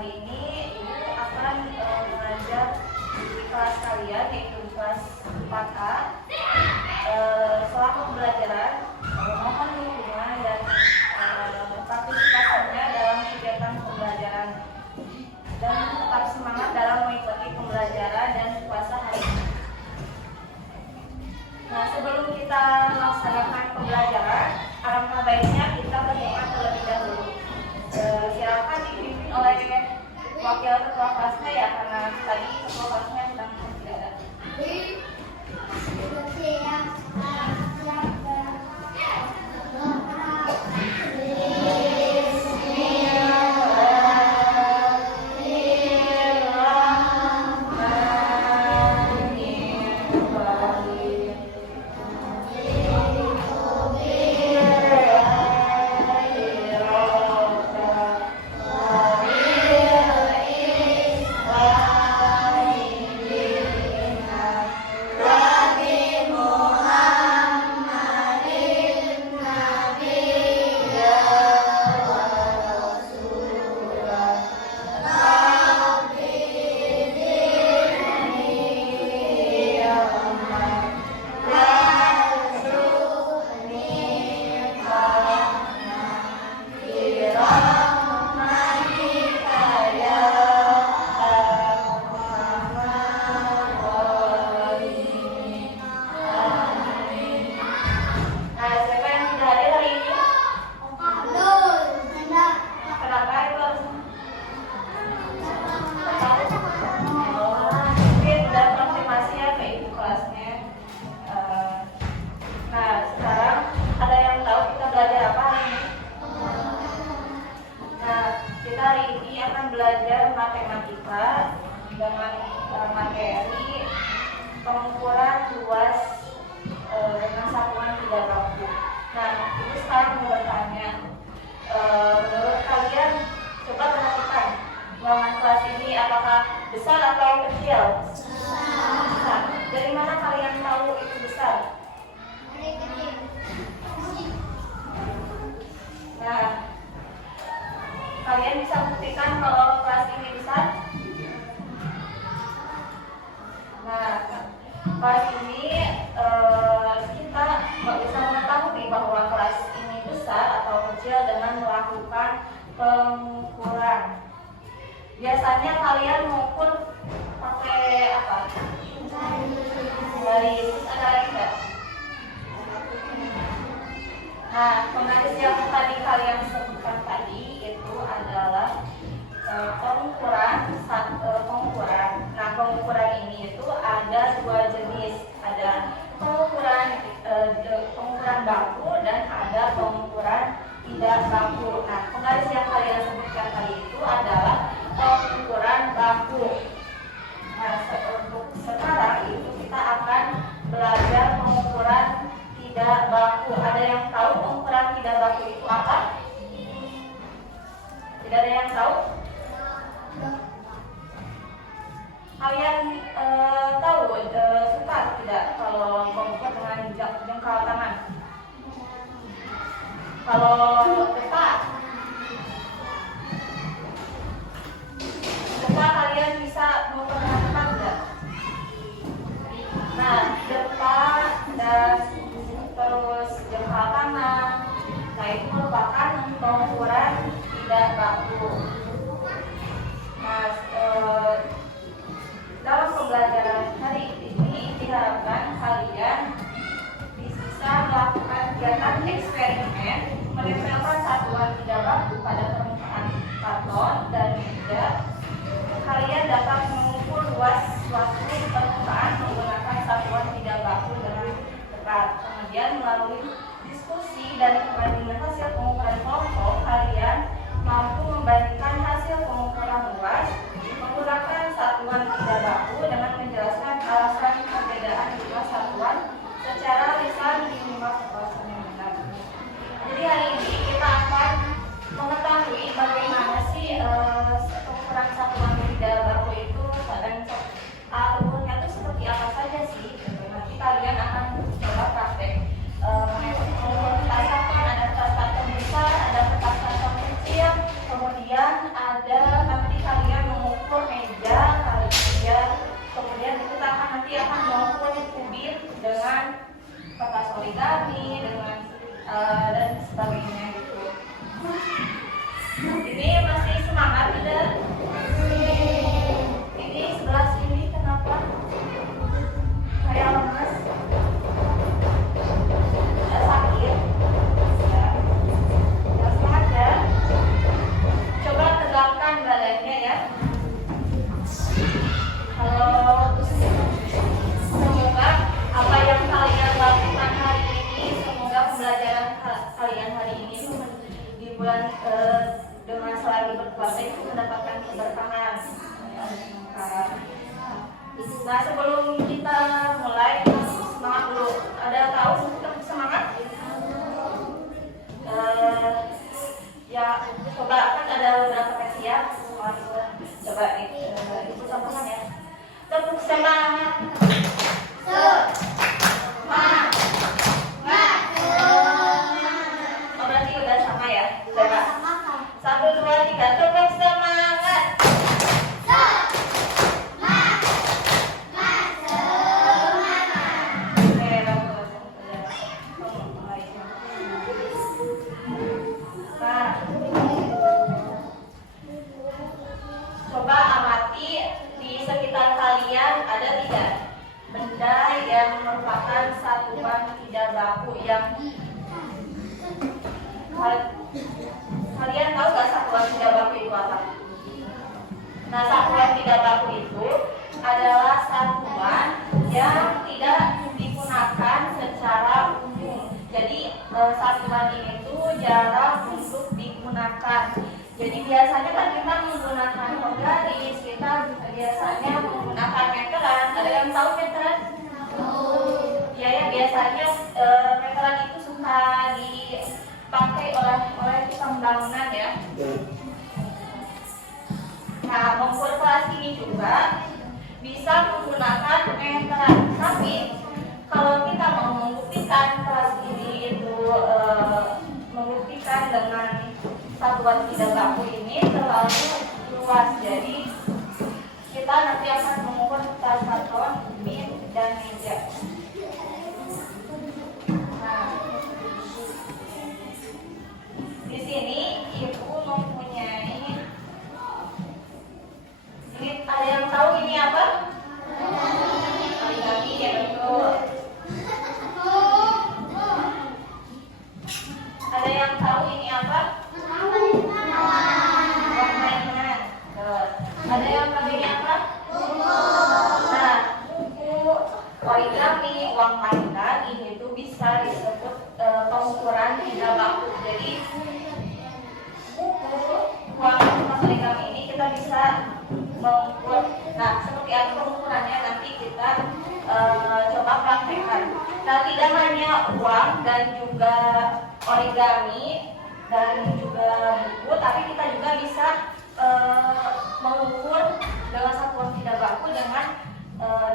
Hari ini Ibu akan mengajar di kelas kalian, yaitu kelas 4A. Selama pembelajaran, mohon dukungan dan partisipasinya dalam kegiatan pembelajaran dan tetap semangat dalam mengikuti pembelajaran dan puasa hari ini. Nah, sebelum kita melaksanakan pembelajaran, alangkah baiknya kita berdoa terlebih dahulu. Silakan dipimpin oleh wakil ketua kelasnya ya, karena tadi ketua kelasnya sedang tidak ada. Belajar matematika dengan materi pengukuran luas dengan satuan tidak baku. Nah, itu sekarang mau bertanya, menurut kalian coba perhatikan ruangan kelas ini apakah besar atau kecil? Besar. Dari mana kalian tahu itu besar? Nah, kalian bisa buktikan kalau kelas ini besar? Nah, kelas ini kita bisa mengetahui bahwa kelas ini besar atau kecil dengan melakukan pengukuran. Biasanya kalian mengukur pakai apa? Garis. Ada lagi nggak? Nah, penggaris yang tadi kalian sebutkan tadi itu adalah pengukuran. Nah, pengukuran ini itu ada dua jenis, ada pengukuran baku dan ada pengukuran tidak baku. Nah, penggaris yang kalian sebutkan tadi itu adalah pengukuran baku. Nah, untuk sekarang itu kita akan belajar pengukuran tidak baku. Ada yang tahu pengukuran tidak baku itu apa? Tidak ada yang tahu? Kalian tahu suka tidak kalau mengukur dengan jengkal tangan? Kalau depak kalian bisa mengukur dengan depak tidak? Nah, depak dan terus jengkal tangan, nah itu merupakan pengukuran tidak baku. Nah, dalam pembelajaran hari ini diharapkan kalian bisa melakukan kegiatan eksperimen menempelkan satuan tidak baku pada permukaan karton, dan juga kalian dapat mengukur luas suatu permukaan menggunakan satuan tidak baku dengan tepat. Kemudian melalui diskusi dan perbandingan hasil pengukuran kelompok, kalian mampu membandingkan hasil pengukuran luas menggunakan satuan tidak baku dengan menjelaskan alasan perbedaan dua satuan secara lisan di lima kawasan yang benar. Jadi hari ini kita akan mengetahui bagaimana sih pengukuran satuan tidak baku itu dan alurnya itu seperti apa saja sih. Nanti kalian akan coba praktek mengukur satuan, ada satuan besar, ada satuan kecil, kemudian ada nanti dan sebagainya gitu. Ini masih semangat tidak? Ini sebelah sini kenapa kayak lemes? Tidak sakit? Ya. Tidak sehat ya? Coba tegakkan badannya ya. Kalau semoga apa yang kalian lakukan hari ini, semoga pembelajaran kalian hari ini di bulan dengan selagi berpuasa itu mendapatkan keberkahan. Nah, sebelum kita mulai, semangat dulu. Ada tahu semangat? Ya, coba kan ada beberapa versi ya. Coba itu contohnya ya. Tepuk semangat. Semangat. Oh, berarti udah sama ya? Coba. 1, 2, 3. Tepuk semangat. Coba amati di sekitar kalian ada tidak benda yang merupakan satuan tidak baku yang kalian tahu nggak satuan tidak baku itu apa? Nah, satuan tidak baku itu adalah satuan yang tidak digunakan secara umum. Jadi satuan ini tuh jarang untuk digunakan. Jadi biasanya kan kita menggunakan garis, kita biasanya menggunakan meteran. Ada yang tahu meteran? Ya, ya biasanya meteran itu suka dipakai oleh tukang bangunan ya. Nah, mengukur kelas ini juga bisa menggunakan meteran. Tapi kalau kita mau membuktikan kelas ini itu membuktikan dengan satuan tidak baku ini terlalu luas, jadi kita nanti akan mengukur satuan min dan meja. Nah, di sini ibu mempunyai ini, ada yang tahu ini apa? Origami ya, betul. Ada yang tahu ini apa? Uang mainan. Ada yang tahu ini apa? Nah, buku origami, uang mainan ini tuh bisa disebut pengukuran tidak baku. Jadi buku uang origami ini kita bisa mengukur. Nah, seperti apa pengukurannya nanti kita coba praktekkan. Nah, tidak hanya uang dan juga origami dan juga buku, tapi kita juga bisa mengukur dengan satuan tidak baku dengan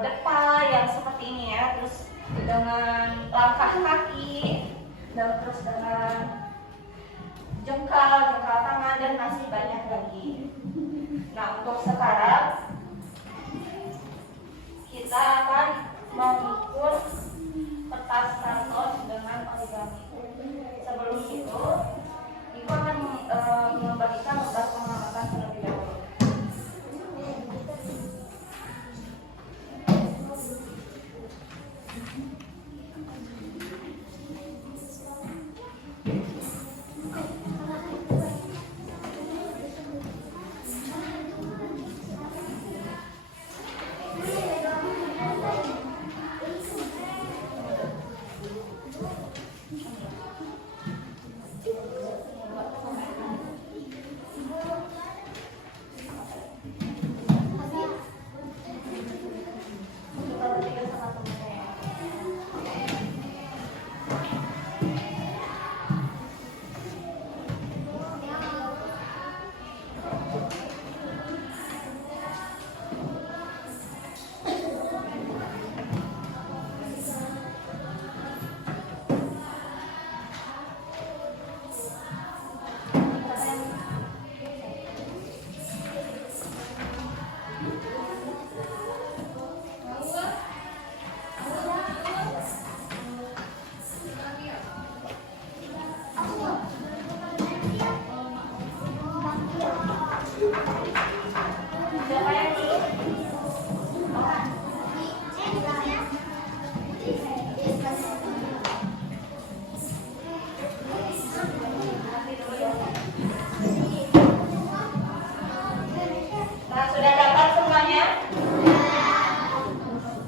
depa yang seperti ini ya, terus dengan langkah kaki, dan terus dengan jengkal tangan, dan masih banyak lagi. Nah, untuk sekarang kita akan mengukur kertas karton dengan origami. Sebelum itu, Ibu akan membagikan beberapa pengamatan terlebih dahulu.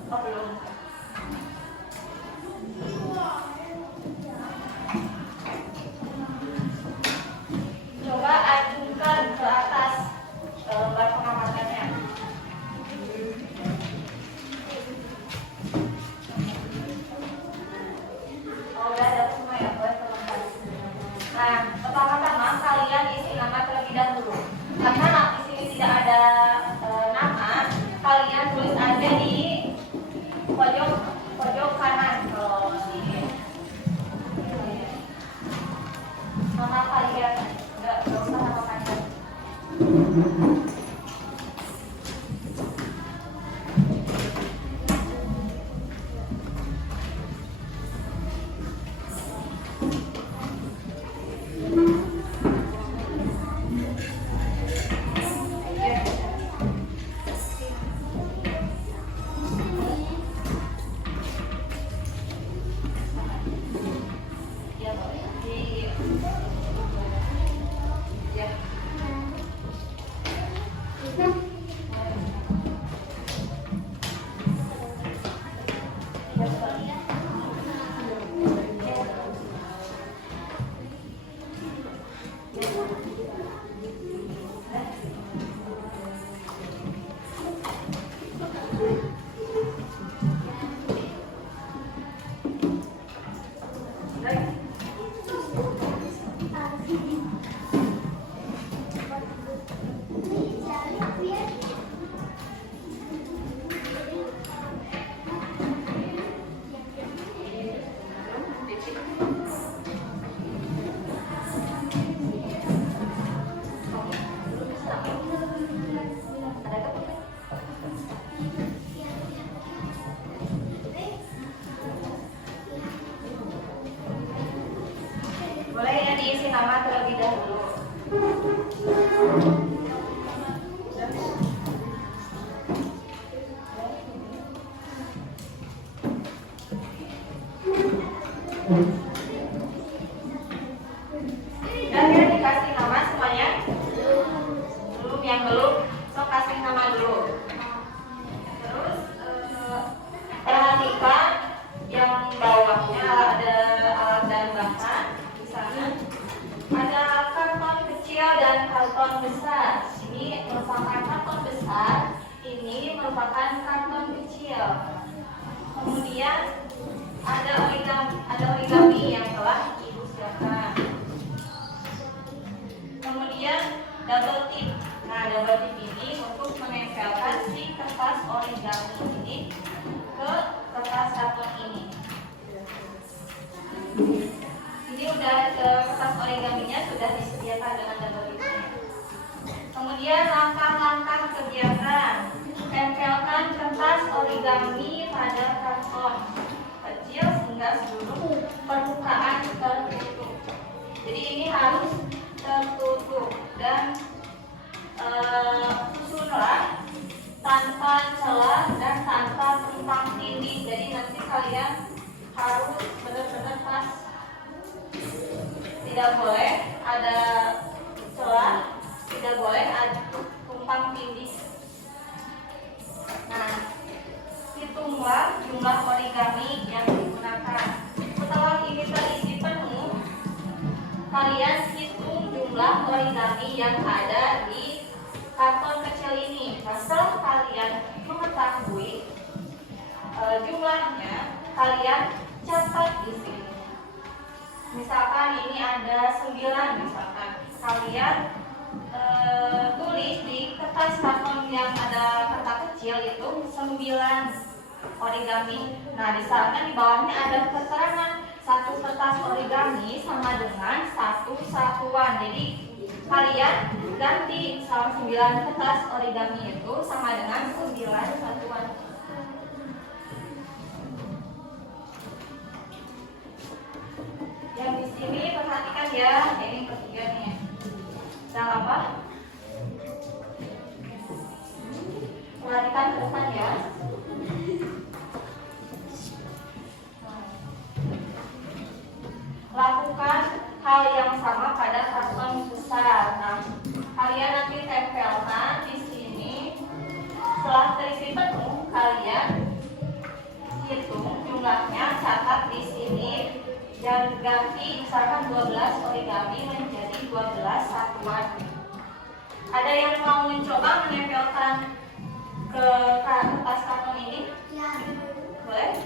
Oh, belum. Coba ajukan ke atas lembar pengamatannya. Oh, udah ada semua ya buat teman-teman. Nah, pertama-tama kalian isi nama terlebih dahulu. Karena di sini tidak ada nama, kalian tulis aja di pojok kanan kalau di nama kalian. Enggak usah nama kalian. Boleh ya diisi nama terlebih dahulu. Dan ya dikasih nama semuanya? Belum, yang belum, so kasih nama dulu. Terus perhatikan yang bawahnya ada alat dan bahan. Ada karton kecil dan karton besar. Ini merupakan karton besar, ini merupakan karton kecil. Kemudian ada origami yang telah Ibu siapkan. Kemudian double tip. Nah, double tip ini untuk menempelkan si kertas origami ini ke kertas karton ini. Ini udah kertas origaminya sudah disediakan dengan double tipnya. Kemudian langkah-langkah kegiatan: tempelkan kertas origami pada karton kecil sehingga seluruh permukaan tertutup. Jadi ini harus tertutup dan susunlah tanpa celah dan tanpa tumpang tindih. Jadi nanti kalian harus benar-benar pas. Tidak boleh ada celah, tidak boleh ada tumpang tindih. Nah, hitunglah jumlah origami yang digunakan. Setelah ini terisi penuh, kalian hitung jumlah origami yang ada di karton kecil ini. Nah, setelah kalian mengetahui jumlahnya, kalian catat di sini. Misalkan ini ada 9, misalkan kalian tulis di kertas karton yang ada kertas kecil itu 9 origami. Nah, di sana di bawahnya ada keterangan satu kertas origami sama dengan satu satuan. Jadi kalian ganti 9 kertas origami itu sama dengan 9 satuan. Yang di sini perhatikan ya, ini ketiga nih. Yang apa? Perhatikan ke depan ya. Lakukan hal yang sama pada karton besar. Nah, kalian nanti tempelkan di sini. Setelah yang ganti misalkan 12 origami menjadi 12 satuan. Ada yang mau mencoba menempelkan ke kertas karton ini? Ya. Boleh?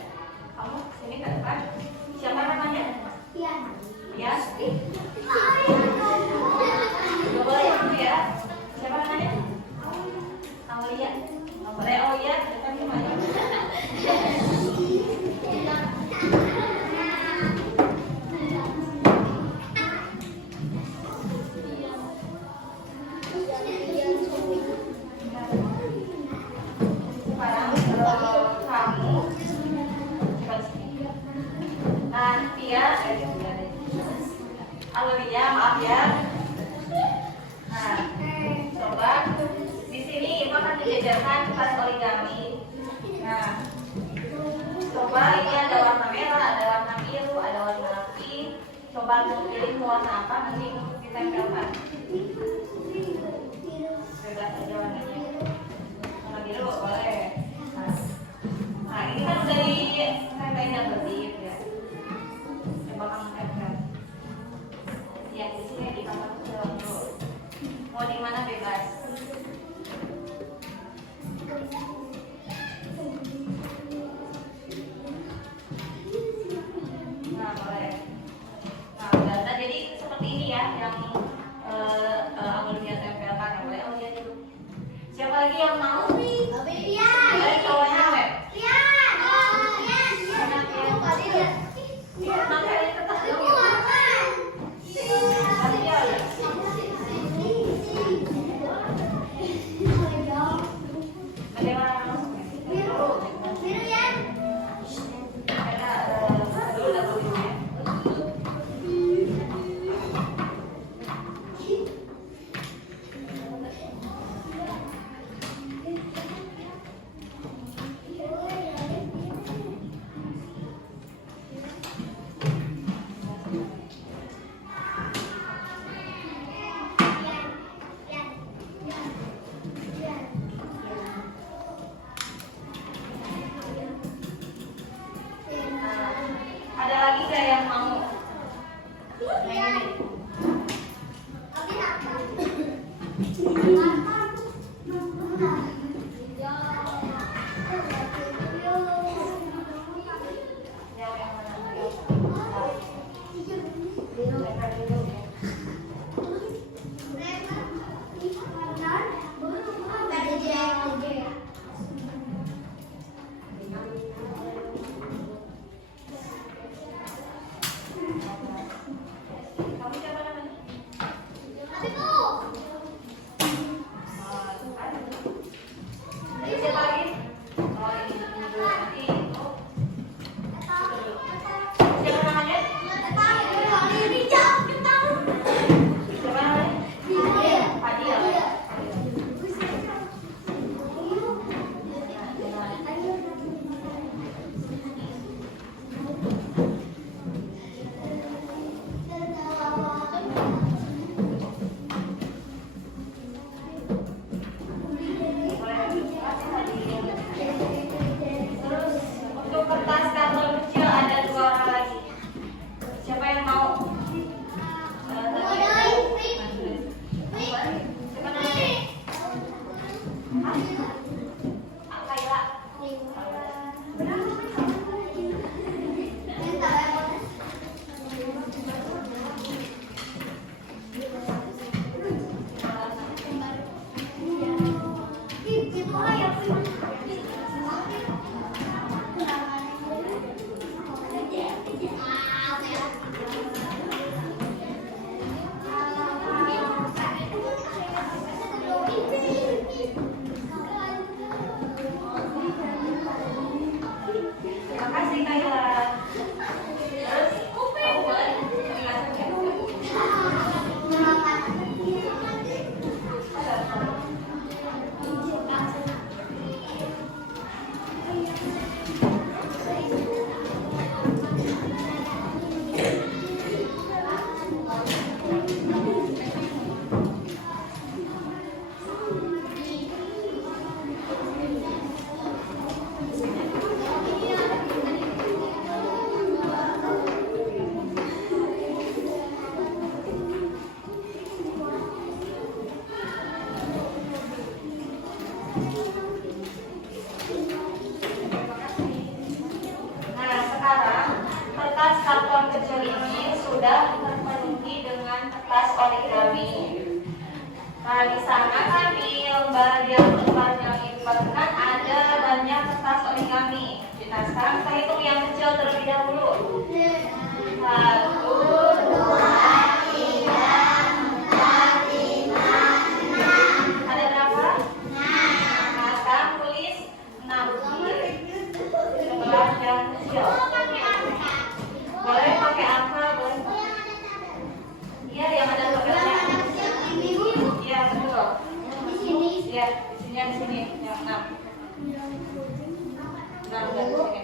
Kamu sini ke depan. Siapa namanya? Ya. Ya. Gak boleh kamu ya. Siapa namanya? Aulia. Gak boleh Aulia. Depan gimana? Sekarang kamu nah Tia Aulia maaf ya. Nah coba di sini Ibu akan menjajarkan kertas origami. Nah coba ini ada warna merah, ada warna biru, ada warna pink. Coba pilih warna apa nanti untuk ditempelkan. Bebas aja warnanya. Warna biru boleh. Nah ini kan udah ditempelin yang bertip ya. Coba kamu tempel. Yang di sini di kamar dulu. Mau di mana bebas. Nah boleh. Nah udah jadi seperti ini ya yang Aulia tempelkan. Yang boleh Aulia dulu. Siapa lagi yang mau? Boleh cowoknya web. Makanya kertas dulu ya. Tadi dia ada. Bagaimana masuknya? Karena dulu udah tulis ya. Nah, sekarang kertas karton kecil ini sudah terpenuhi dengan kertas origami. Nah, di sana kan di lembar yang kan ada banyak kertas origami. Nah, sekarang kita hitung yang kecil terlebih dahulu. 1, 2, 3, 4, 5, 6. Ada berapa? 6. Nah, sekarang tulis 6 di sebelah yang kecil. Boleh pakai angka, boleh. Iya, yang ada lembarnya. Iya, betul. Iya, di sini yang 6. 6 dan di sini.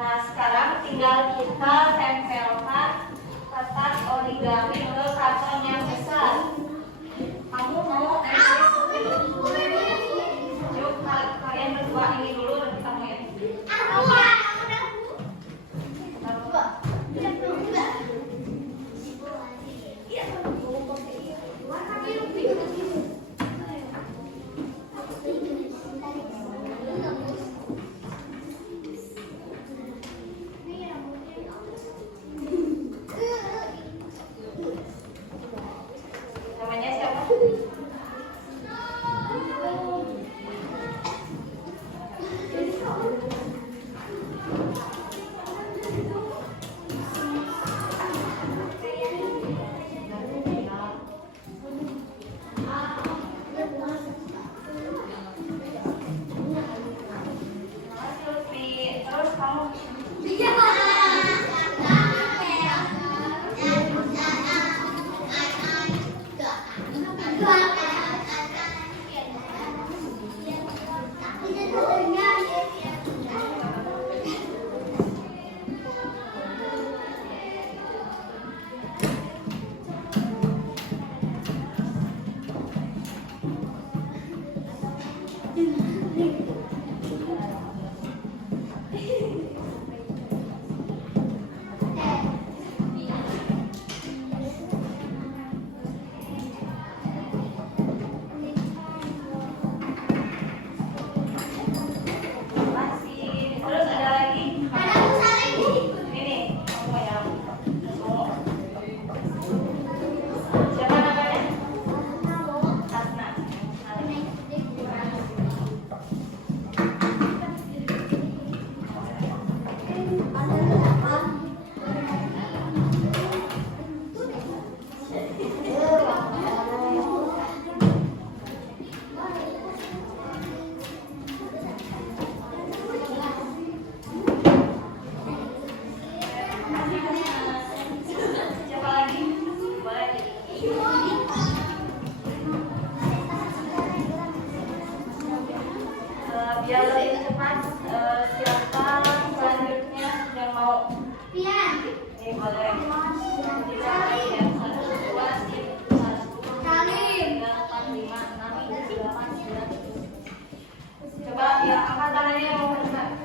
Nah, sekarang tinggal kita tempelkan kertas origami ke karton yang besar. Kamu mau yuk, kalian berdua ini dulu nanti kamu ya. Namanya siapa? Terus kamu biar lebih cepat, siapa selanjutnya yang mau? Ini boleh. Kita lagi ya. 1, 2, 3, 1, 2, 3, 4, 5, 6, 7, 8, 9. Coba yang angkat tangannya yang mau benar.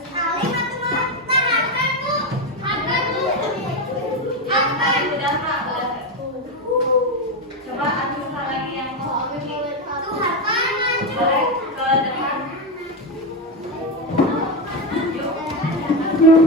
Angkat udah Kak, udah. Coba aturkan lagi yang mau. Boleh ke depan. Yuk.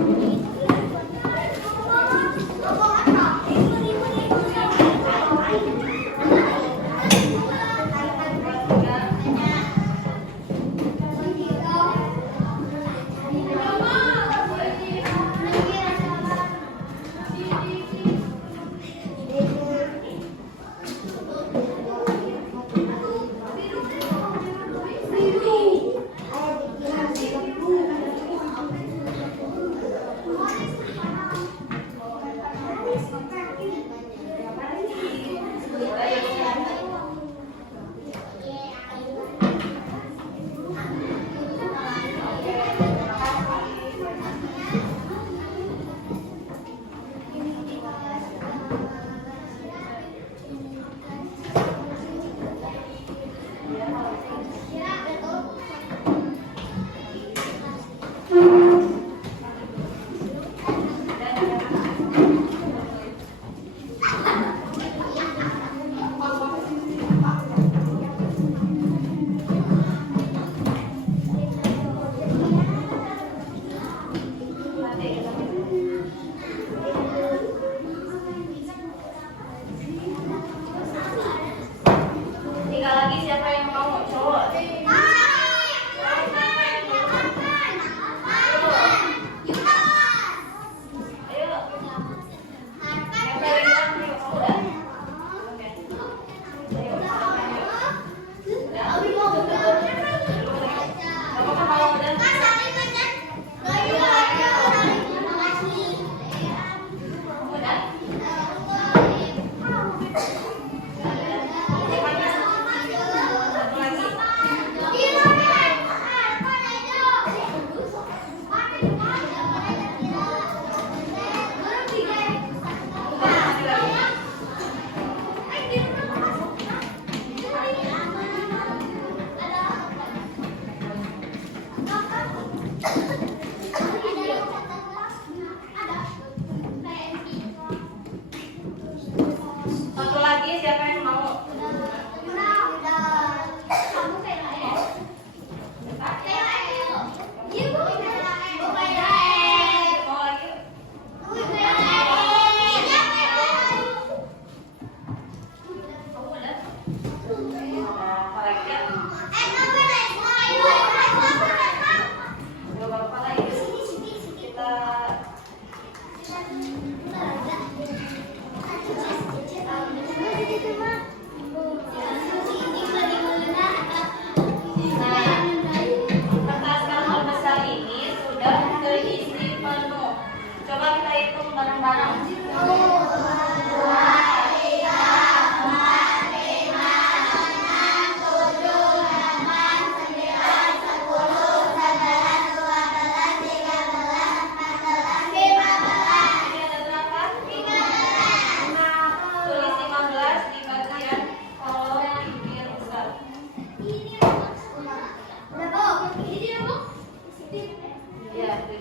Ya, 15.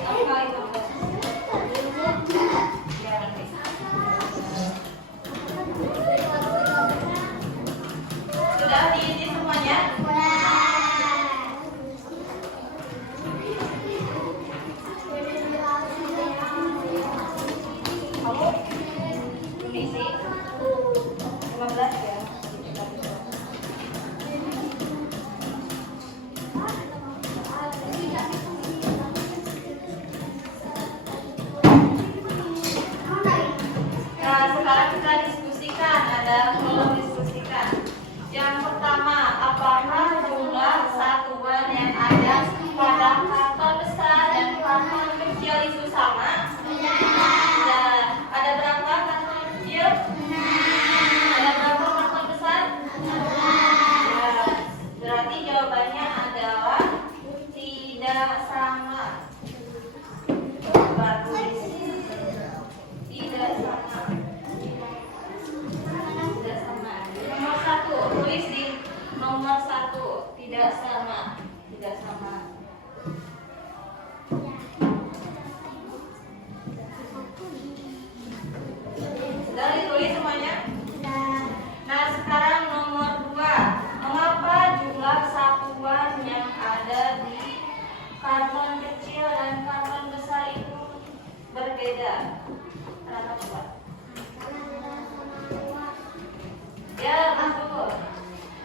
Kamu kali 15. Ya, nanti. Sudah diisi semuanya? Kamu diisi 15 ya? Nah, sekarang kita diskusikan, ada kolom diskusikan. Yang pertama, apakah jumlah satuan yang ada pada karton besar dan karton kecil itu sama? Tidak. Ada berapa karton kecil? Ada berapa karton besar? Ya. Berarti jawabannya adalah tidak sama. Coba tulis. Tidak sama. Tidak sama. Nomor 1, tulis di nomor 1. Tidak sama. Tidak sama. Sudah ditulis semuanya? Nah, sekarang nomor 2. Mengapa jumlah satuan yang ada di karton kecil dan karton besar itu berbeda? Kenapa coba? Ya, betul.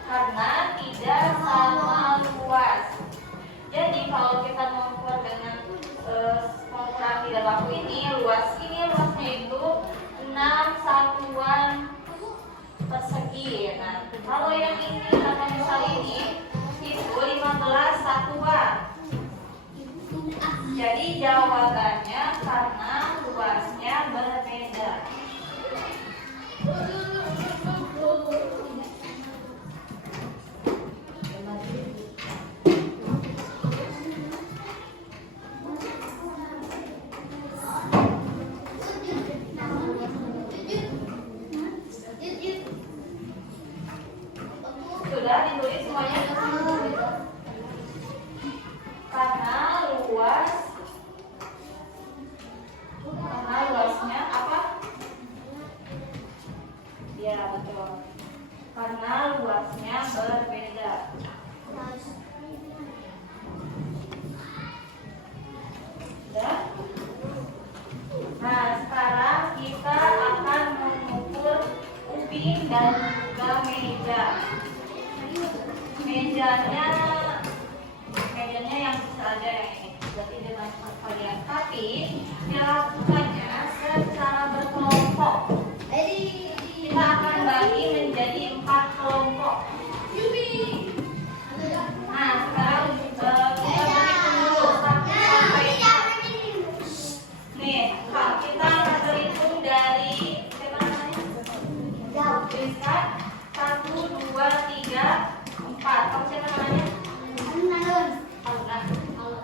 Karena tidak sama luas. Jadi kalau kita mengukur dengan pengukuran tidak baku ini luasnya itu 6 satuan persegi. Nah, kalau yang ini karton besar ini itu 15 satuan. Jadi jawabannya karena luasnya berbeda. Sudah ditulis semuanya? Karena luasnya apa? Ya, betul. Karena luasnya berbeda. Ya. Nah, sekarang kita akan mengukur kuping dan juga meja. Mejanya yang bisa ada yang ini, berarti dengan kalian. Tapi dilakukannya secara berkelompok. Kita akan bagi menjadi 4 kelompok. Nah, sekarang kita berhitung dulu 1 sampai. Nih, kita akan berhitung dari siapa namanya? Tuliskan 1, 2, 3, 4. Kamu siapa namanya?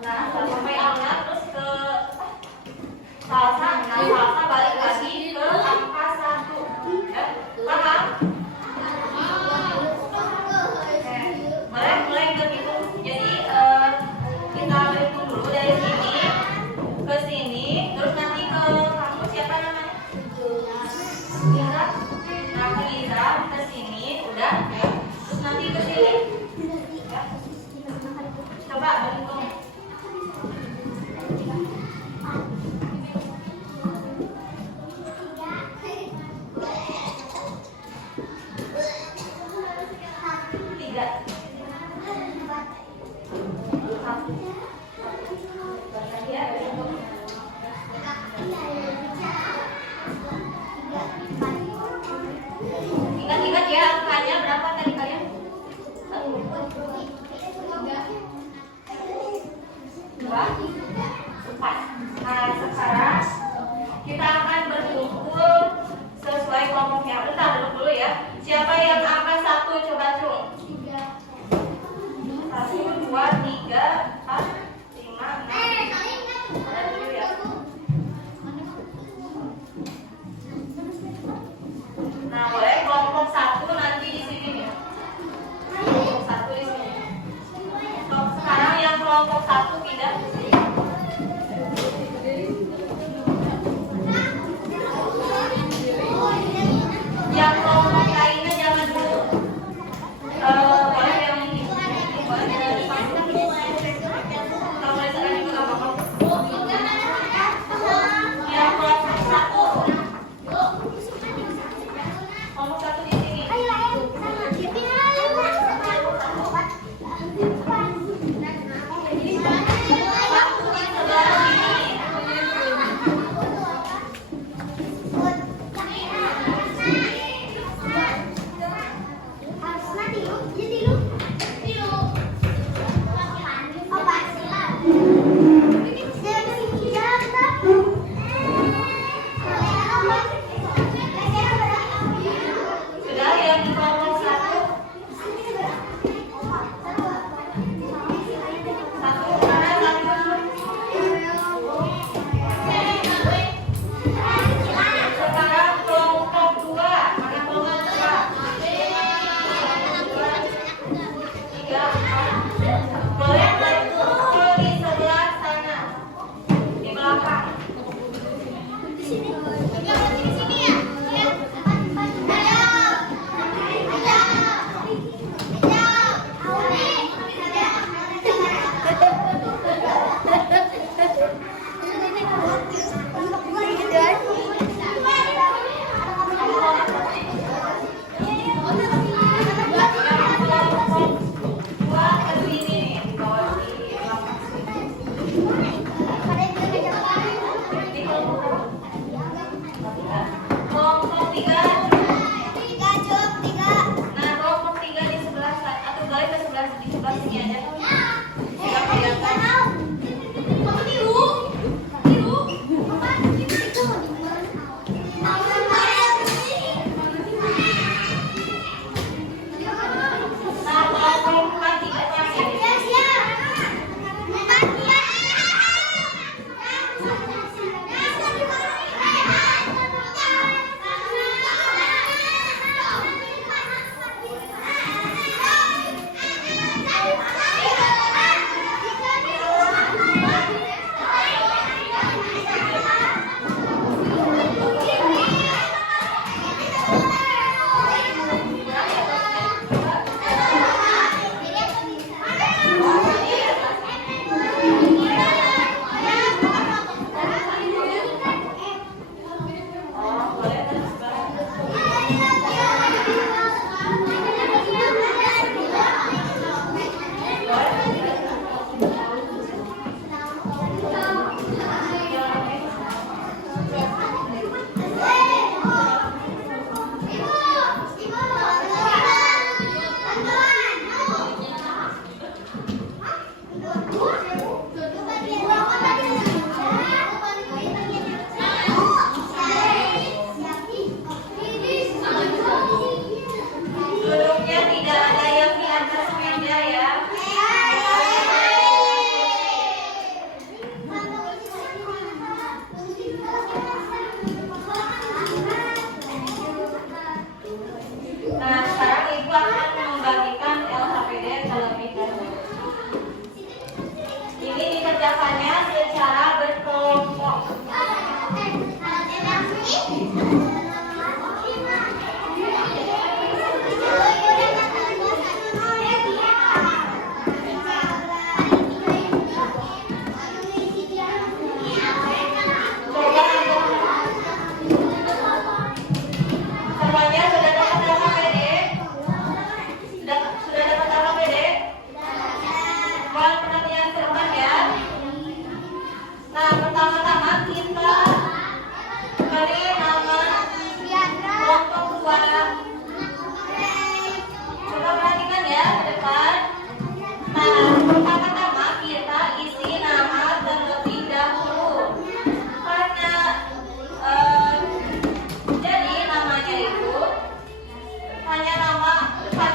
Nah, sampai Alna terus ke Salsa. Nah, Salsa balik lagi ke angka 1. Ya, paham? Mulai berhitung. Jadi kita berhitung dulu dari sini ke sini, terus nanti ke kamu siapa namanya? Lisa. Nah, ke Lisa ke sini, udah ya. Terus nanti ke sini. Ya. Coba berhitung.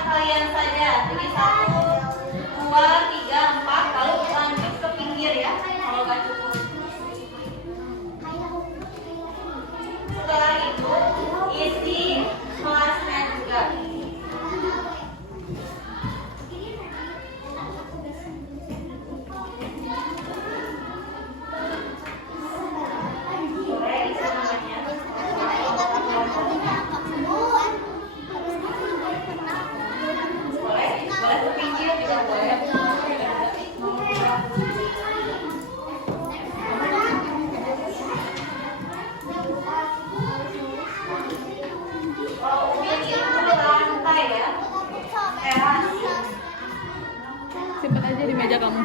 kalian saja. Jadi 1, 2, 3, 4, lalu lanjut ke pinggir ya. Kalau nggak cukup. Setelah itu isi kelasnya juga. Simpan aja di meja kamu.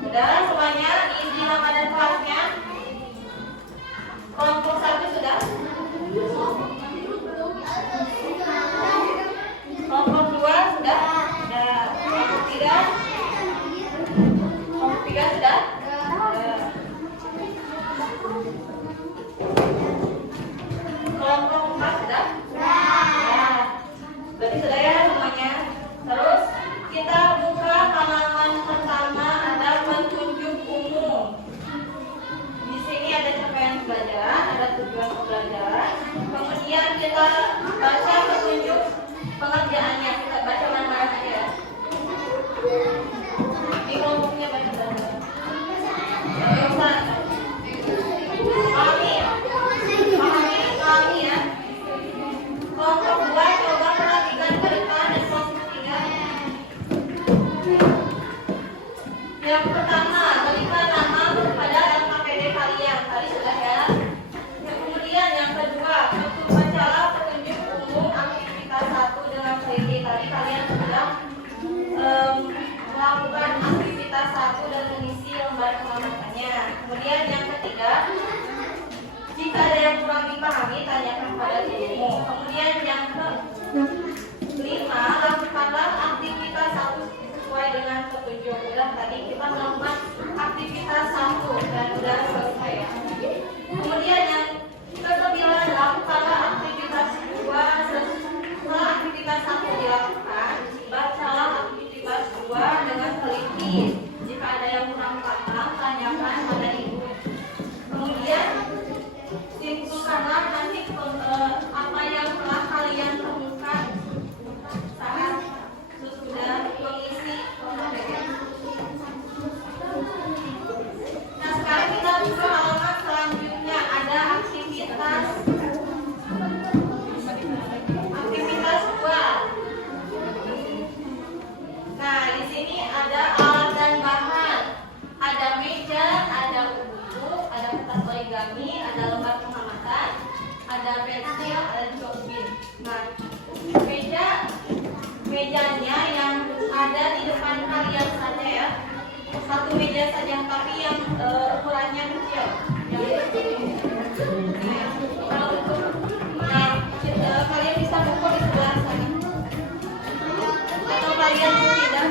Sudah semuanya isi nama dan kelasnya. Kelompok 1 sudah. Kelompok 2 sudah. Kelompok 3. Kelompok 3 sudah. Kelompok 4 sudah. Berarti sudah ya semuanya. Terus kita buka halaman pertama, ada petunjuk umum. Di sini ada capaian pembelajaran, ada tujuan pembelajaran. Kemudian kita baca petunjuk pengerjaannya. Kita baca mana-mana aja ya. Di kelompoknya baca bareng. Pahami ya. Kelompok 2 coba perhatikan ke depan dan kelompok 3. Yang pertama, berikan nama kepada LKPD kalian. Tadi sudah ya. Kemudian yang kedua, bacalah petunjuk umum aktivitas 1 dengan teliti. Tadi kalian sudah melakukan aktivitas 1 dan mengisi lembar pengamatannya. Kemudian yang ketiga, jika ada yang kurang dipahami, tanyakan pada gurumu. Kemudian yang kelima, lakukanlah aktivitas 1 sesuai dengan petunjuk. Udah tadi kita melakukan aktivitas 1 dan sudah selesai ya. Kemudian yang ke-9, lakukanlah aktivitas 2. Setelah aktivitas 1 dilakukan, bacalah aktivitas 2 dengan teliti. Jika ada yang kurang paham, tanyakan pada ibu. Kemudian simpulkanlah nanti apa yang telah kalian temukan saat sudah mengisi formulir. Nah, sekarang kita buka halaman selanjutnya, ada aktivitas 2. Nah, di sini ada alat dan bahan, ada meja, ada buku, ada kertas origami, ada lembar pengamatan, ada pensil, ada jokbin. Nah, mejanya yang ada di depan kalian saja ya, satu meja saja, tapi yang ukurannya kecil. Kalian bisa buku di sebelah sana, atau kalian tidak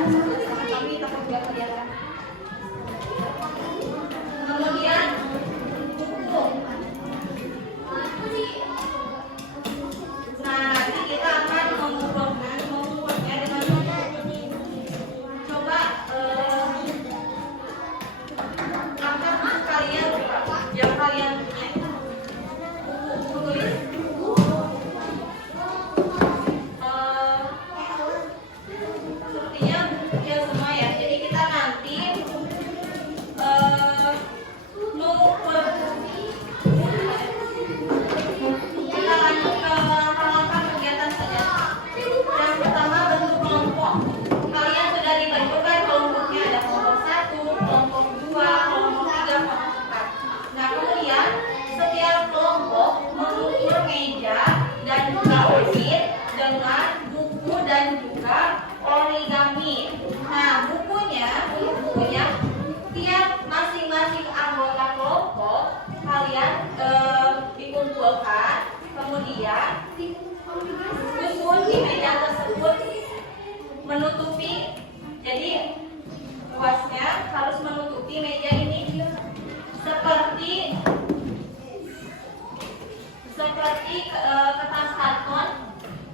kami takut juga kelihatan. Kemudian buku. Nah, nanti kita akan mengukurnya dengan coba luasnya harus menutupi meja ini seperti kertas karton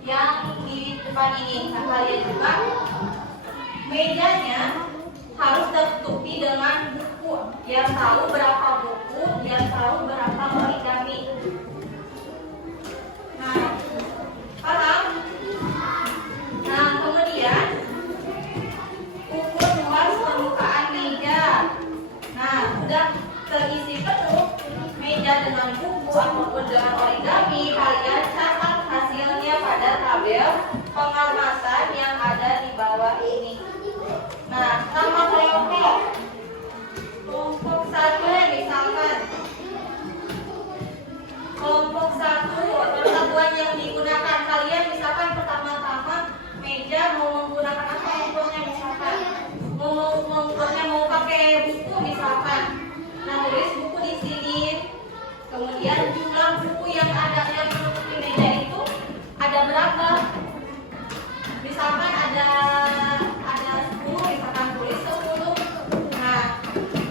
yang di depan ini. Nah, kalian juga mejanya harus tertutupi dengan buku. Yang tahu berapa buku, yang tahu berapa origami. Nah, paham? Nah, kemudian ukur luas permukaan meja. Nah, sudah terisi penuh meja dengan buku ataupun dengan origami, kalian catat hasilnya pada tabel pengamatan yang ada di bawah ini. Nah, nama kelompok. Kelompok 1 misalkan. Kelompok 1 persatuan yang digunakan kalian misalkan pertama-tama meja mau menggunakan apa ukurnya misalkan. Mengukurnya mau pakai buku misalkan. Nah, tulis buku di sini. Kemudian jumlah buku yang ada yang menutupi meja itu ada berapa? Misalkan ada 10, misalkan tulis 10. Nah,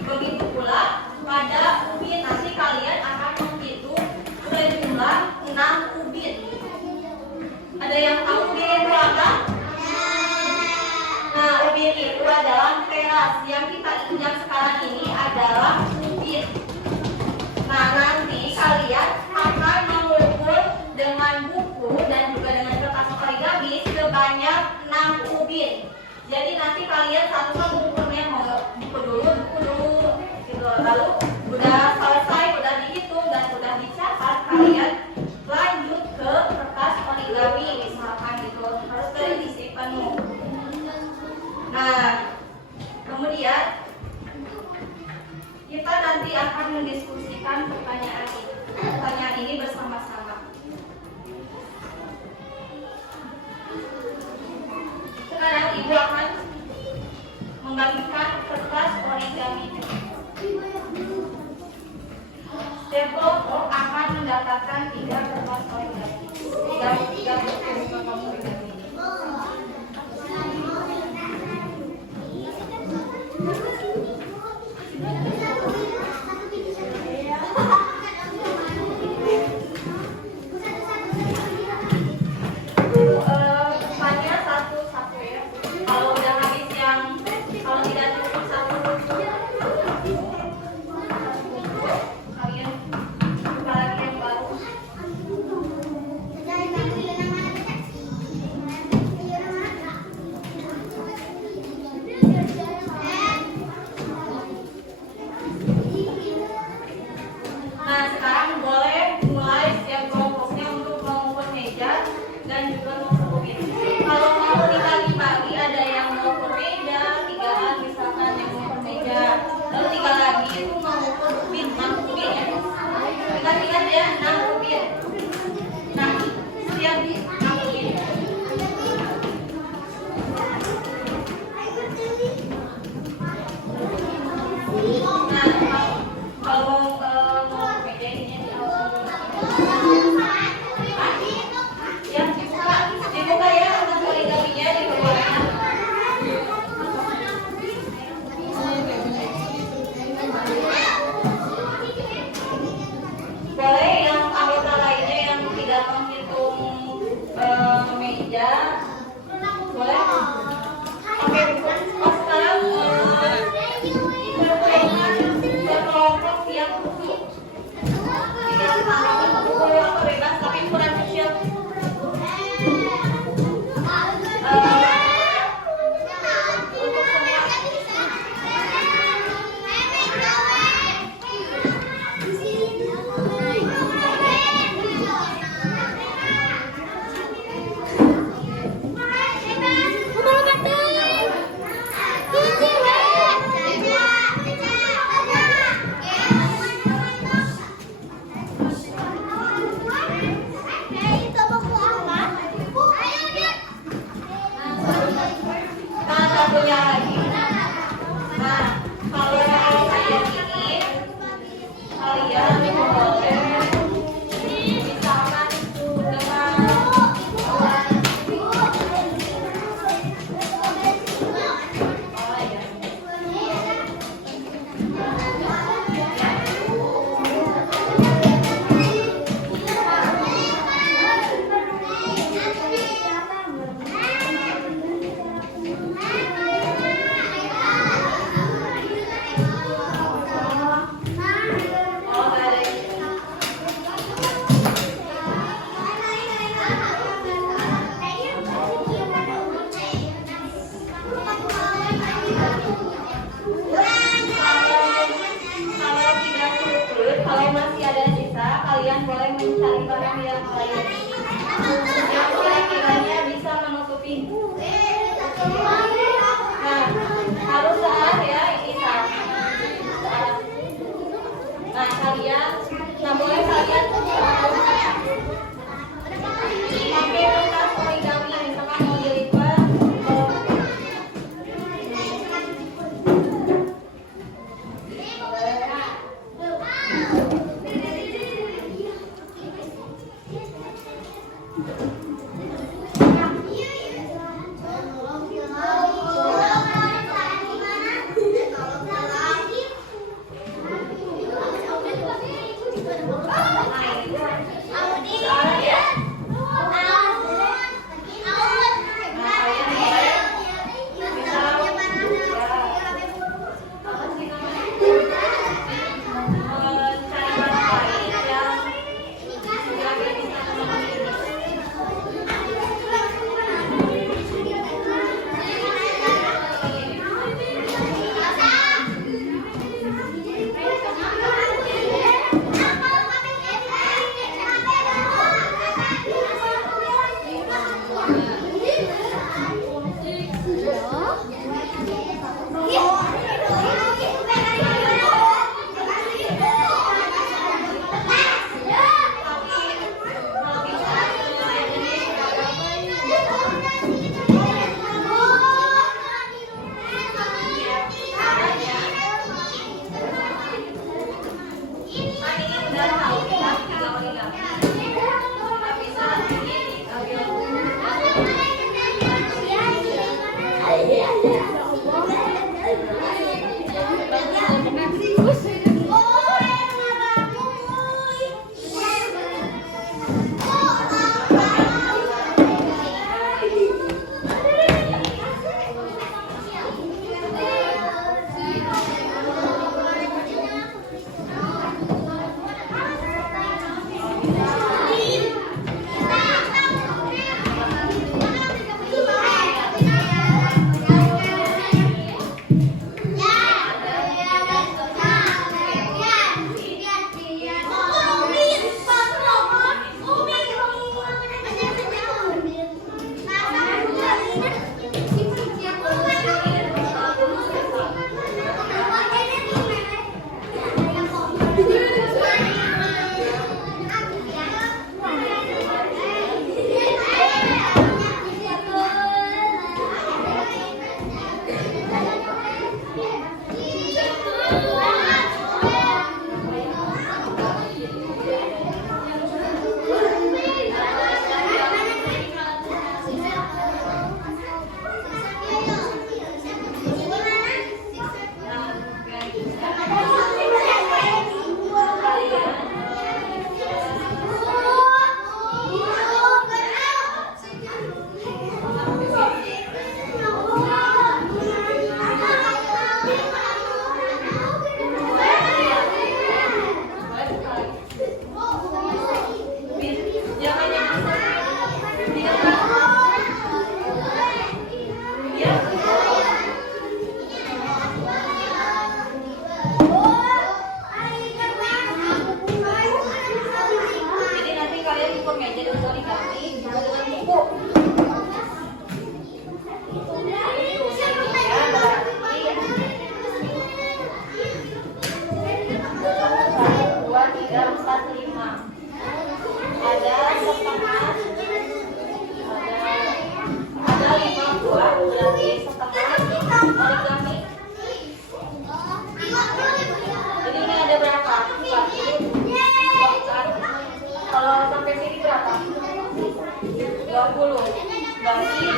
begitu pula pada ubin nanti kalian akan menghitung sejumlah 6 ubin. Ada yang tahu ubin itu apa? Nah, ubin itu adalah teras. Yang sekarang ini adalah ubin. Nah, nanti kalian akan mengukur dengan buku dan juga dengan kertas origami sebanyak 6 ubin. Jadi nanti kalian satu-satu mengukurnya buku dulu gitu. Lalu udah selesai, udah dihitung dan udah dicatat, kalian lanjut ke kertas origami misalkan gitu. Harus terisi penuh. Nah, kemudian kita nanti akan mendiskusikan pertanyaan ini bersama-sama. Sekarang Ibu akan membagikan kertas origami. Setiap kelompok akan mendapatkan 3 kertas origami. 3 kertas origami. Depannya satu-satu ya. Kalau udah habis kalau tidak cukup satu kalian buka lagi yang baru.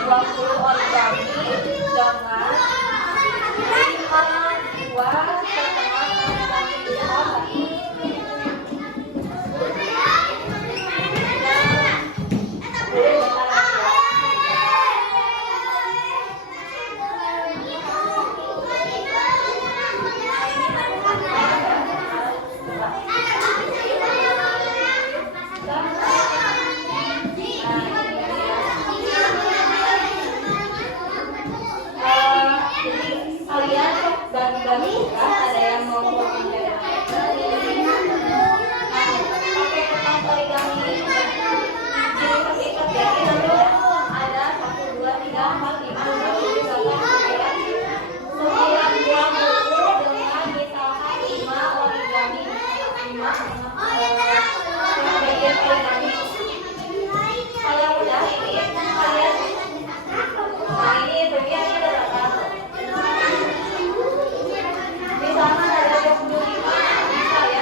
20 origami dengan 5 buah setengah origami origami. Kalian bagi-bagi ya, ada yang mau bikin pakai kertas origami jadi ada 1, 2, 3, 4, 5, 6, 7, 8, 9 buah buku dengan misalkan 5 origami 5 bagian origami. Kalau udah ini kalian nah ini bagiannya ada berapa? Misalkan ada 25 bisa ya.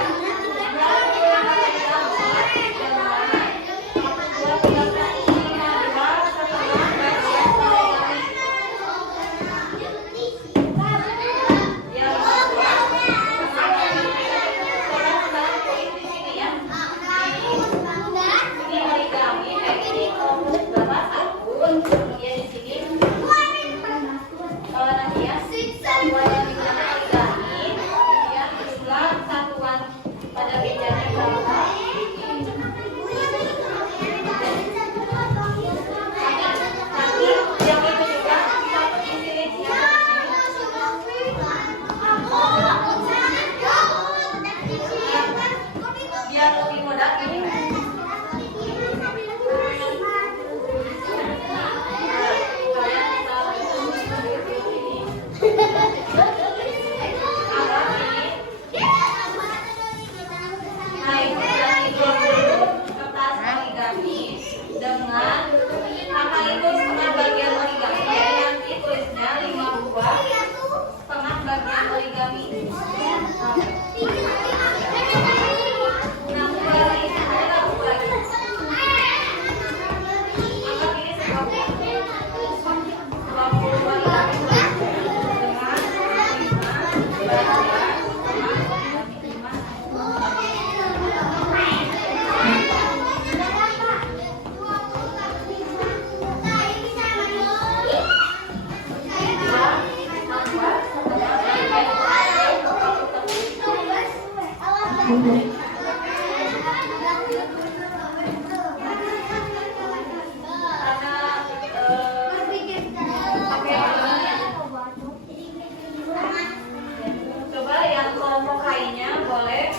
Coba yang kelompok kainnya boleh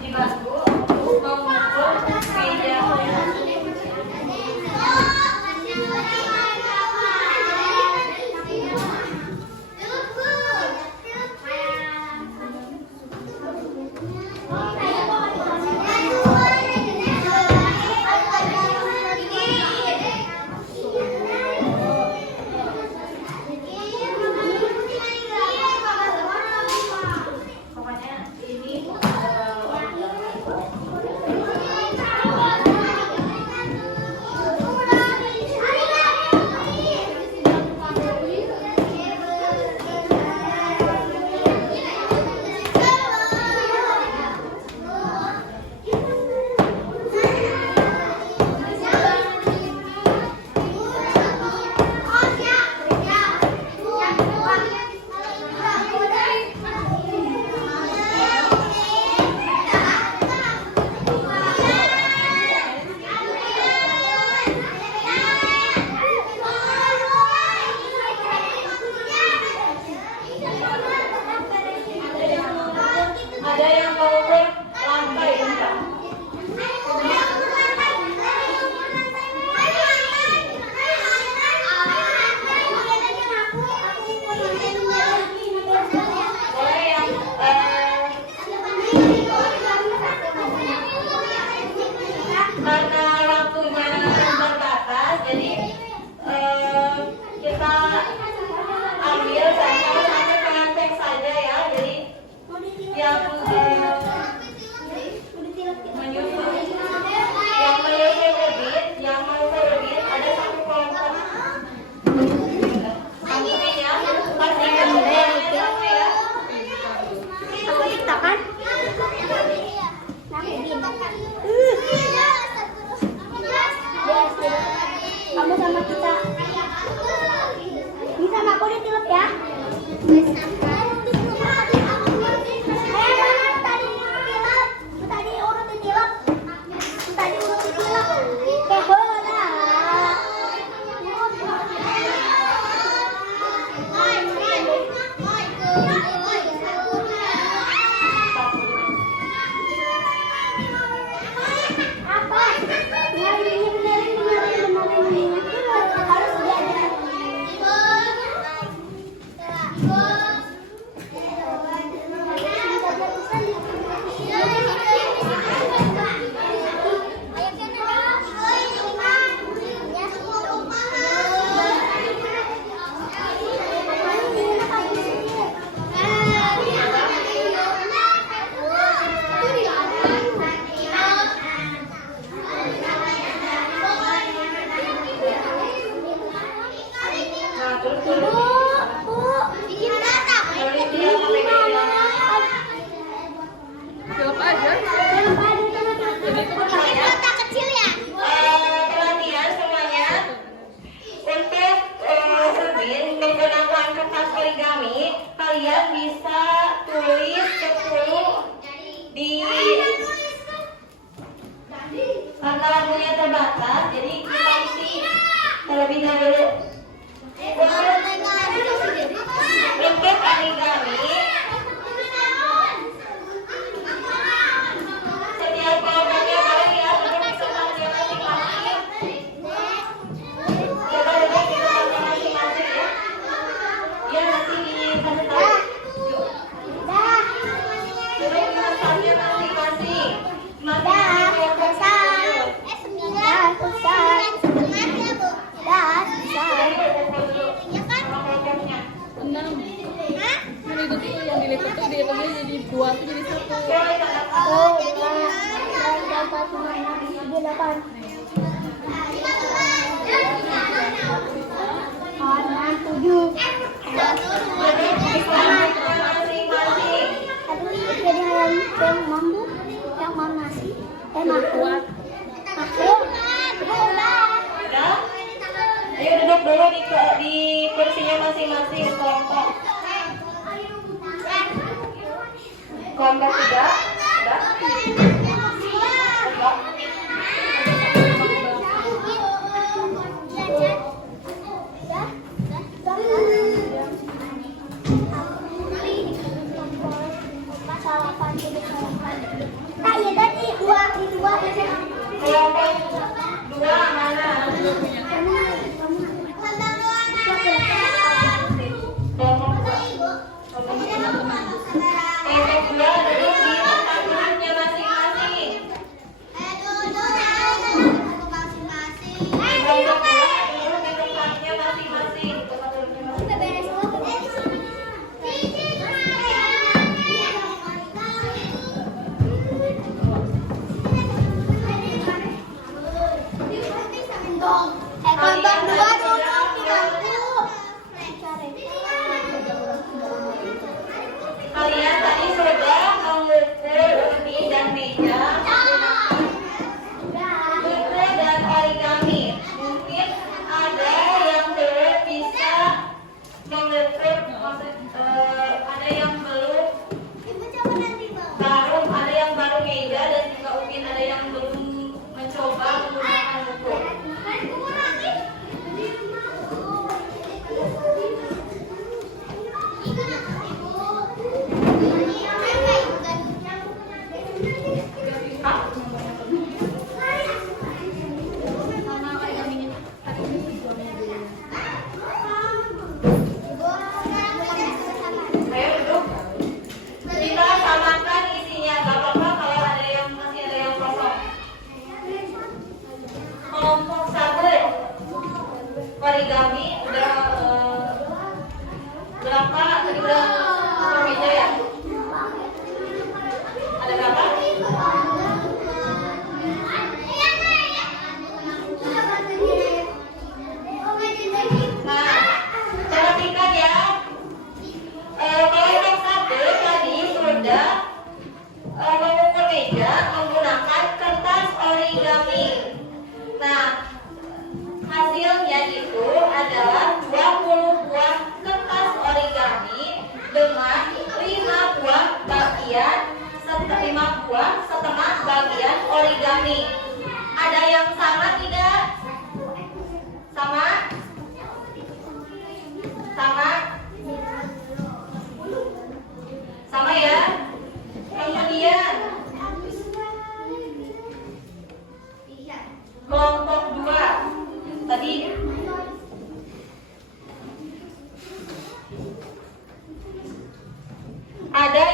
dibantu untuk mengukur meja. Nah, terus bikin data. Film aja. Data kecil ya. Perhatian semuanya. Untuk Rubin menggunakan kertas origami, kalian bisa tulis 10 di karena waktunya terbatas, jadi kita isi terlebih dahulu. Untuk origami, setiap kelompoknya boleh ya duduk di tempatnya masing-masing. Coba duduk di tempatnya masing-masing ya. Ya nanti dikasih tahu. Duduk di tempatnya masing-masing. Masing-masing kelompok dulu. Kelompoknya. 6. Yang itu tuh yang dilipat tuh dilipatnya jadi 2 tuh jadi 1. Boleh tanda masing-masing. Kuat. Udah? Ayo duduk dulu di kursinya masing-masing kelompok. Kelompok 3. Udah? Udah? Kelompok 2 mana? Kelompok 2. Kelompok 2 duduk di tempat duduknya masing-masing. Kelompok 2 duduk di tempatnya masing-masing. Tempat duduknya masing-masing. Kelompok 2 duduk di bangku. Kalian tadi sudah mengukur undi dan meja, buku dan origami. Mungkin ada yang belum bisa mengukur, ada yang belum ada yang baru meja dan juga mungkin ada yang belum mencoba menggunakan buku.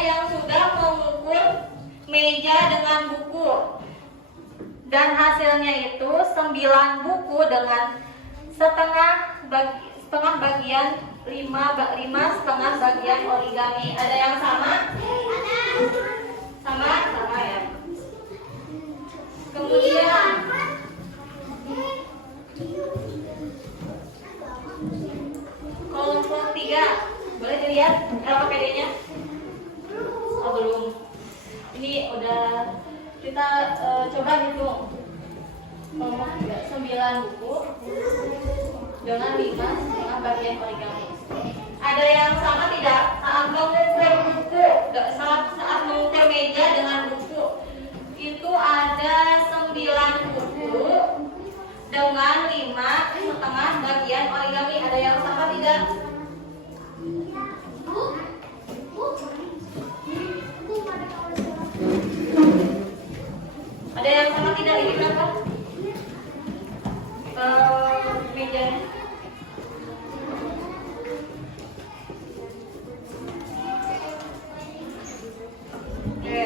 yang sudah mengukur meja dengan buku. Dan hasilnya itu 9 buku dengan setengah bagian 5 setengah bagian origami. Ada yang sama? Sama ya. Kemudian kelompok 3, boleh dilihat berapa PD-nya? Oh belum. Ini udah kita coba hitung. Kelompok 3, 9 buku dengan 5 setengah bagian origami. Ada yang sama tidak? Saat mengukur buku, saat mengukur meja dengan buku, itu ada 9 buku dengan 5 setengah bagian origami. Ada yang sama tidak? Ada yang sama tidak? Ini berapa? Mejanya. Oke.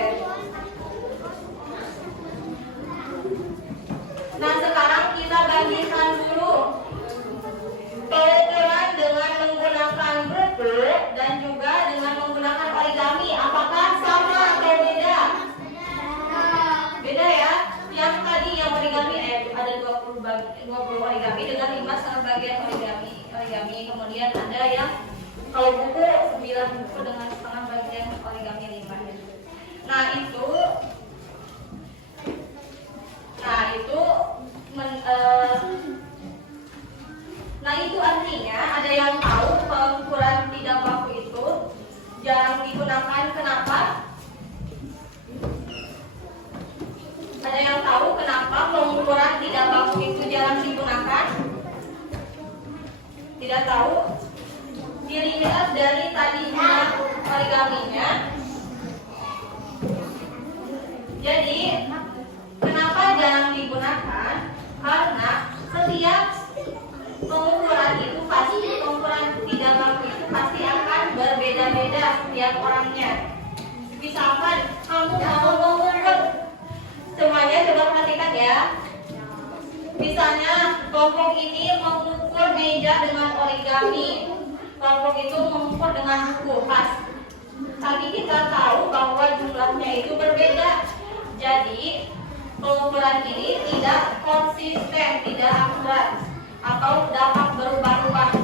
Nah, sekarang kita bandingkan dulu pengukuran dengan menggunakan buku dan juga dengan menggunakan origami. Apakah sama atau beda? Beda ya. Yang tadi yang origami ada 20 origami dengan 5 setengah bagian origami. Kemudian ada yang kalau buku 9 buku dengan setengah bagian origami 5. Nah itu artinya ada yang tahu pengukuran tidak baku itu jarang digunakan. Kenapa? Ada yang tahu kenapa pengukuran tidak baku itu jarang digunakan? Tidak tahu? Dilihat dari tadinya origaminya. Jadi kenapa jarang digunakan? Karena setiap pengukuran itu pasti, pengukuran tidak baku itu pasti akan berbeda-beda setiap orangnya. Misalkan kamu mau mengukur, semuanya coba perhatikan ya. Misalnya kelompok ini mengukur meja dengan origami, kelompok itu mengukur dengan buku pas. Tapi kita tahu bahwa jumlahnya itu berbeda. Jadi pengukuran ini tidak konsisten, tidak akurat, atau dapat berubah-ubah.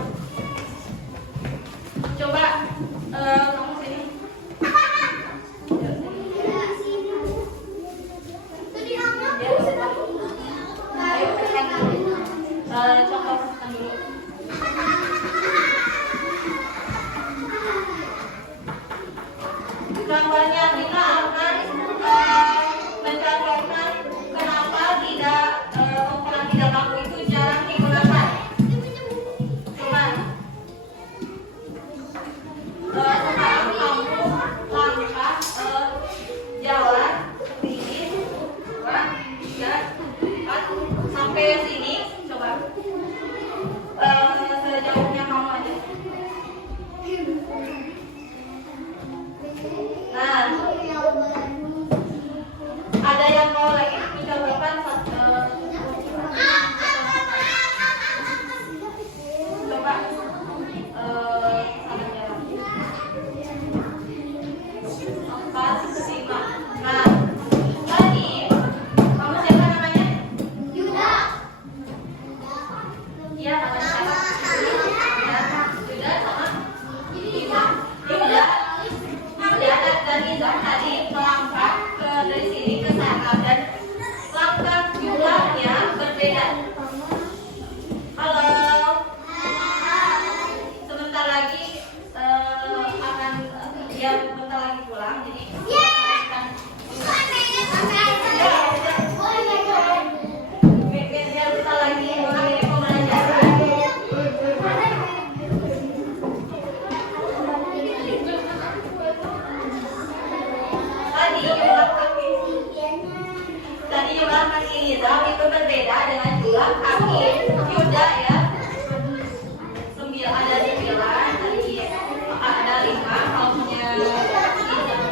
Coba kamu sini. Ayo tekan dulu. Contoh tekan dulu. Gambarnya kita akan mencontohkan kenapa pengukuran tidak baku itu jarang digunakan. Sekarang kamu langkah jalan seperti ini, 2, 3, 4 sampai sini. Coba sejauhnya kamu aja. Nah, ada yang mau lagi mencobakan coba sama jalan 4, 5. Nah, tadi kamu siapa namanya? Yuda. Iya, namanya siapa? Yuda sama Yuda. Dan Izan tadi melangkah dari sini ke sana dan langkah jumlahnya berbeda. Halo, sebentar lagi akan bentar lagi pulang. Jadi biar bentar lagi pulang ini pembelajaran. Tadi jumlah kaki Nizam itu berbeda dengan jumlah kaki Yuda ya. 9 ada 9, tadi ada 5 kalau punya Nizam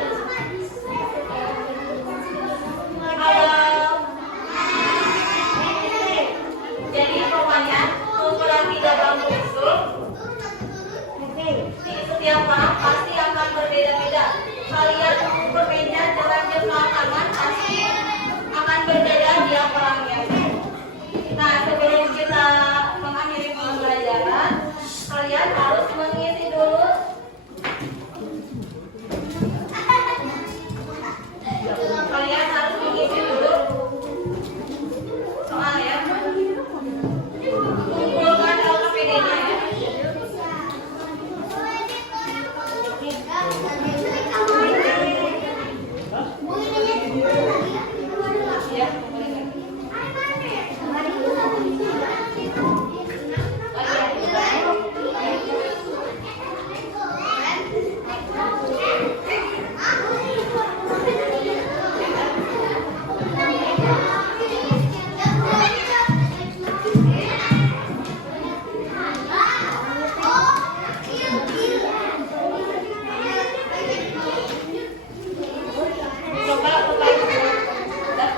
Ya, boleh. Coba buka. Udah.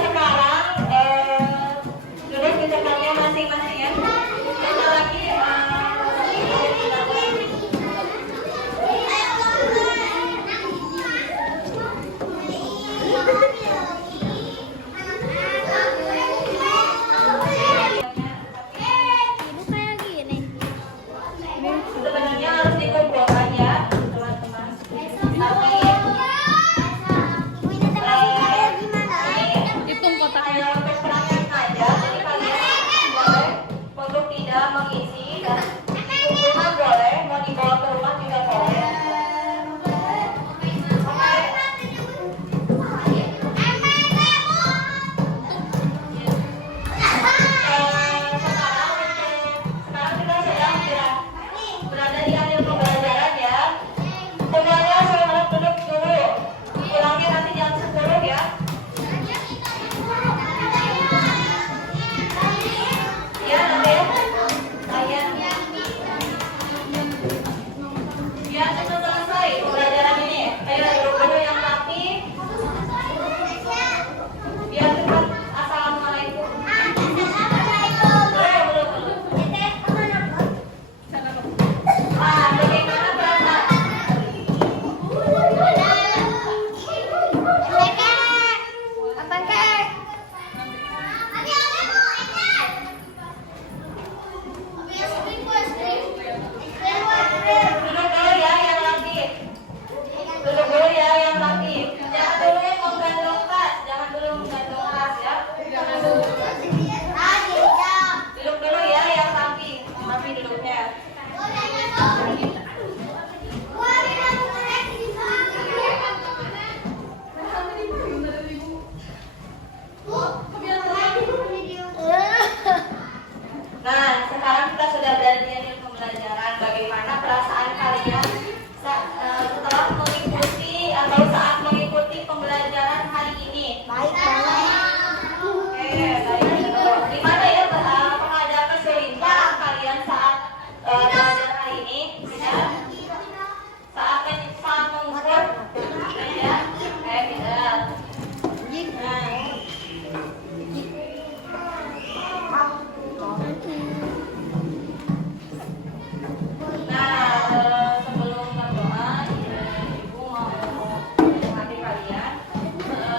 Sekarang tulis tulisannya masing-masing ya. Kita lagi Ibu kayak gini. sebenarnya harus dikumpulkan ya, teman-teman. Tapi Hitung kotaknya. keterangan aja, jadi kalian boleh untuk tidak mengisi dan kumpulkan boleh, mau dibawa ke rumah juga boleh. Sekarang kita sedang berada di akhir pembelajaran ya. Semuanya selamat duduk dulu. Pulangnya nanti jam 10 ya. Ya, nanti ya. Saya. Ya, sudah selesai pembelajaran ini. Ayo duduk dulu yang rapi. Biar cepat. Assalamualaikum. Bagaimana perasaan? Duduk dulu ya yang rapi. Duduk dulu ya yang rapi. Jangan dulu yang menggantung tas. Jangan dulu menggantung tas ya. Duduk dulu ya yang rapi. Rapi duduknya. Nah, sekarang kita sudah berada di akhir pembelajaran. Bagaimana perasaan kalian setelah mengikuti atau saat mengikuti pembelajaran hari ini? Baik. Oke, baik. Gimana ya? Apakah ada kesulitan kalian saat belajar hari ini? Tidak? Saat mengukur? Ya? Oke, tidak. Sebelum berdoa, Ibu mau menasihati kalian.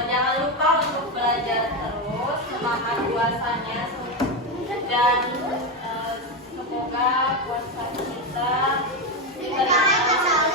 Jangan lupa untuk belajar terus, semangat puasanya, dan semoga puasa kita diterima